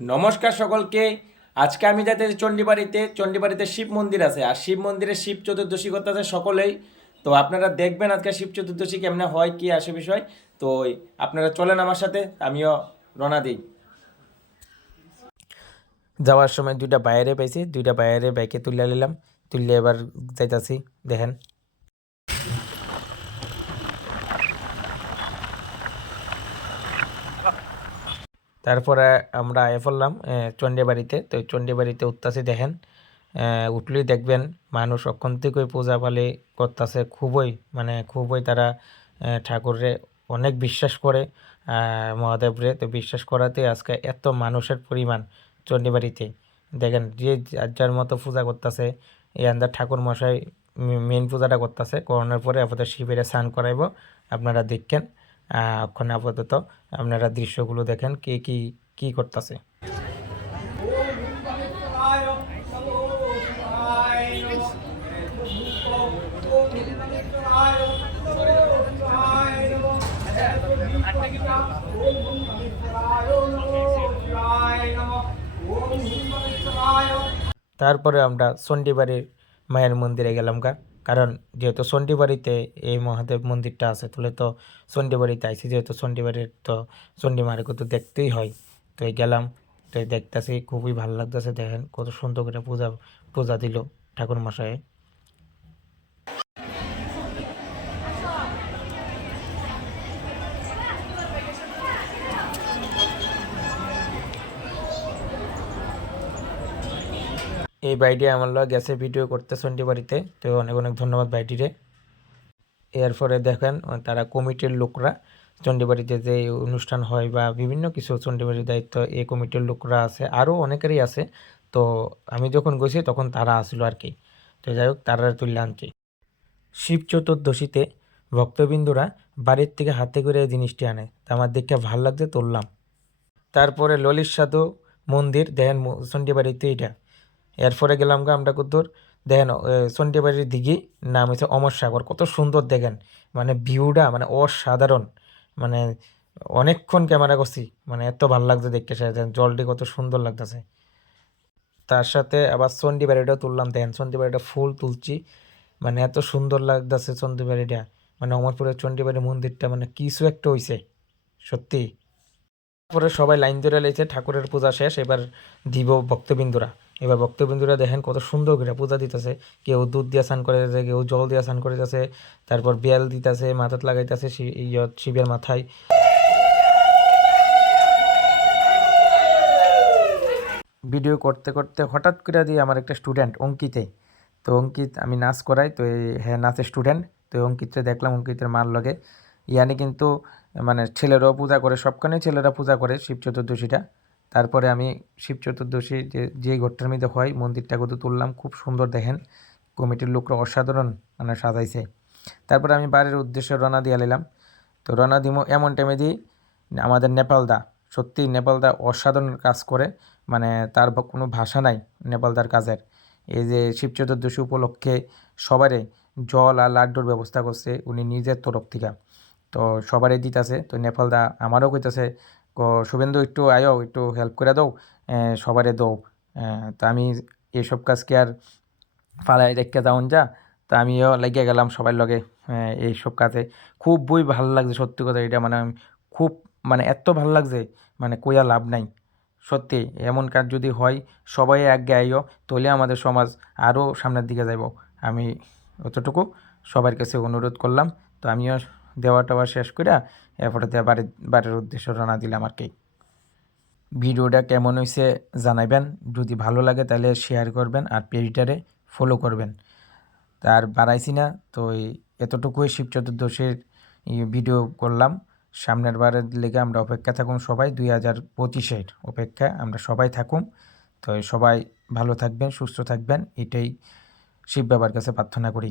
নমস্কার সকলকে। আজকে আমি যাইতেছি চণ্ডীবাড়িতে। চণ্ডীবাড়িতে শিব মন্দির আছে, আর শিব মন্দিরে শিব চতুর্দশী করতেছে সকলেই। তো আপনারা দেখবেন আজকে শিব চতুর্দশী কেমনে হয়, কি আসে বিষয়। তো আপনারা চলেন আমার সাথে, আমিও রওনা দিই। যাওয়ার সময় দুইটা বাইরে পাইছি, দুইটা বাইরে বাইকে তুলে নিলাম, তুললে এবার যাইতাছি। দেখেন, তারপরে আমরা আয়া পড়লাম চণ্ডীবাড়িতে। তো চণ্ডীবাড়িতে উঠতাছি, দেখেন উঠলেই দেখবেন মানুষ অক্ষণ থেকে পূজা পালি করতেছে। খুবই তারা ঠাকুরে অনেক বিশ্বাস করে, মহাদেবরে। তো বিশ্বাস করাতে আজকে এত মানুষের পরিমাণ চণ্ডীবাড়িতে। দেখেন যে যার যার মতো পূজা করতেছে। এই আন্দার ঠাকুর মশাই মেন পূজাটা করতেছে, করানোর পরে আপাতত শিবের স্নান করাইব। আপনারা দেখেন ওখানে আপাতত আপনারা দৃশ্যগুলো দেখেন কে কি কি করতেছে। তারপরে আমরা চণ্ডীবাড়ির মায়ের মন্দিরে গেলাম গা। কারণ যেহেতু চণ্ডীবাড়িতে এই মহাদেব মন্দিরটা আছে, তাহলে তো চণ্ডীবাড়িতে আইসি, যেহেতু চণ্ডীবাড়ির তো চণ্ডী মাকে তো দেখতেই হয়। তো এই গেলাম, তো এই দেখতেছি খুবই ভালো লাগতেছে। দেখেন কত সুন্দর করে পূজা পূজা দিল ঠাকুর মশাই। এই বাইডি আমার লগে গেছে ভিডিও করতে চণ্ডীবাড়িতে, তো অনেক অনেক ধন্যবাদ বাইডিরে। এরপরে দেখেন তারা কমিটির লোকরা, চণ্ডীবাড়িতে যে অনুষ্ঠান হয় বা বিভিন্ন কিছু চণ্ডীবাড়ির দায়িত্ব এই কমিটির লোকরা আছে, আরও অনেকেরই আছে। তো আমি যখন গেছি তখন তারা আসলো আর কি। তো যাই হোক, তারা তুললে আনছি। শিব চতুর্দশীতে ভক্তবিন্দুরা বাড়ির থেকে হাতে করে এই জিনিসটি আনে, তা আমার দেখে ভাল লাগছে, তুললাম। তারপরে ললিত সাধু মন্দির দেখেন চণ্ডীবাড়িতে এটা। এরপরে গেলাম গা আমরা কুদ্দুর, দেখেন চণ্ডীবাড়ির দিঘি, নাম হচ্ছে অমর সাগর। কত সুন্দর দেখেন, মানে ভিউটা মানে অসাধারণ। মানে অনেকক্ষণ ক্যামেরা করছি, মানে এত ভালো লাগছে দেখতে। জলটি কত সুন্দর লাগতেছে। তার সাথে আবার চণ্ডীবাড়িটাও তুললাম। দেখেন চণ্ডীবাড়িটা ফুল তুলছি, মানে এত সুন্দর লাগতেছে চণ্ডীবাড়িটা। মানে অমরপুরের চণ্ডীবাড়ি মন্দিরটা মানে কিছু একটা হইছে সত্যি। তারপরে সবাই লাইন ধরে লেগেছে, ঠাকুরের পূজা শেষ, এবার দিব ভক্তবিন্দুরা। এবার ভক্তবিন্দুরা দেখেন কত সুন্দর করে পূজা দিতেছে। কেউ দুধ দিয়ে স্নান করে যাচ্ছে, কেউ জল দিয়ে স্নান করে যাচ্ছে, তারপর বেল দিতেছে, মাথাত লাগাইতেছে শিবের মাথায়। ভিডিও করতে করতে হঠাৎ করে দিয়ে আমার একটা স্টুডেন্ট অঙ্কিতে, তো অঙ্কিত আমি নাচ করাই, তো হ্যাঁ নাচের স্টুডেন্ট। তো অঙ্কিতকে দেখলাম, অঙ্কিতের মার লগে ইয়ানি কিন্তু মানে ছেলেরাও পূজা করে, সবখানেই ছেলেরা পূজা করে শিব চতুর্দশীটা। তারপরে আমি শিব চতুর্দশী যে ঘরটার মধ্যে হয় মন্দিরটা কত তুললাম, খুব সুন্দর দেখেন। কমিটির লোকরা অসাধারণ মানে সাজাইছে। তারপরে আমি বাড়ির উদ্দেশ্যে রওনা দিয়ে নিলাম। তো রওনা দিমো এমন টাইমে দিই আমাদের নেপালদা, সত্যি নেপালদা অসাধারণ কাজ করে। মানে তার কোনো ভাষা নাই নেপালদার কাজের। এই যে শিব চতুর্দশী উপলক্ষে সবারই জল আর লাড্ডুর ব্যবস্থা করছে উনি নিজের তরফ থেকে। তো সবারই দিতেছে। তো নেপালদা আমারও কইতাছে, শুভেন্দু একটু আয়ো, একটু হেল্প করে দাও, সবারে দাও। তা আমি এসব কাজকে আর ফালাই রেখে যাওন যা, তা আমিও লেগে গেলাম সবার লগে এইসব কাজে। খুবই ভালো লাগছে সত্যি কথা এটা। মানে আমি খুব মানে এত ভালো লাগছে, মানে কইয়া লাভ নাই। সত্যি এমন কাজ যদি হয় সবাই আগে আইও, তাহলে আমাদের সমাজ আরও সামনের দিকে যাইব। আমি অতটুকু সবার কাছে অনুরোধ করলাম। তো আমিও দেওয়া টেওয়া শেষ করে এরপরে বাড়ির উদ্দেশ্যে রওনা দিলাম আর কি। ভিডিওটা কেমন হয়েছে জানাবেন, যদি ভালো লাগে তাহলে শেয়ার করবেন আর পেজটারে ফলো করবেন। তার বাড়াইছি না, তো এতটুকুই শিব চতুর্দশীর ভিডিও করলাম। সামনের বারের লেগে আমরা অপেক্ষা থাকুন সবাই, 2025-এর অপেক্ষা আমরা সবাই থাকুন। তো সবাই ভালো থাকবেন, সুস্থ থাকবেন, এটাই শিব বাবার কাছে প্রার্থনা করি।